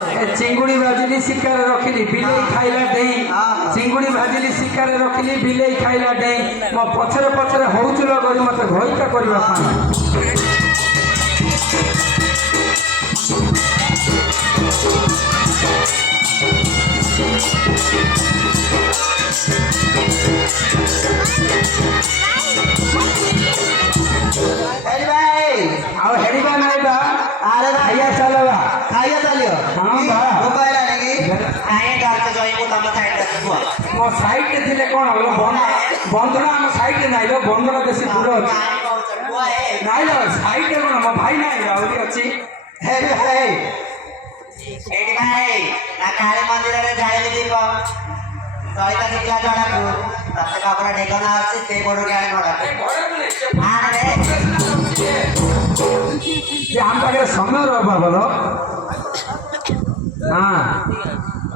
चिंगुड़ी भाजिली शिकार रखिली बिले खाइला डेई चिंगुड़ी भाजिली शिकार रखिली बिले खाइला डेई मो पछरे पछरे होउचलो गरी मते घोइका करबा पानी हेडिबा नहीं बा अरे खाइया चलवा खाइया चलियो हां बा मोबाइल आने की आए गाल के जोई मो तम साइड रे दुआ मो साइड के थिले कोन हो बंदना हम साइड के नाइलो बंदना बेसी दूर अछि नाइलो साइड के कोन मो भाई नाइ आउरी अछि हे हे एडी भाई ना काली मंदिर रे जाइली दीप सहिता दिखला जणा को तते कपड़ा ढेकना अछि ते बडो गाड़ी मोडा अरे हम पाखे समय रहा बोलो हाँ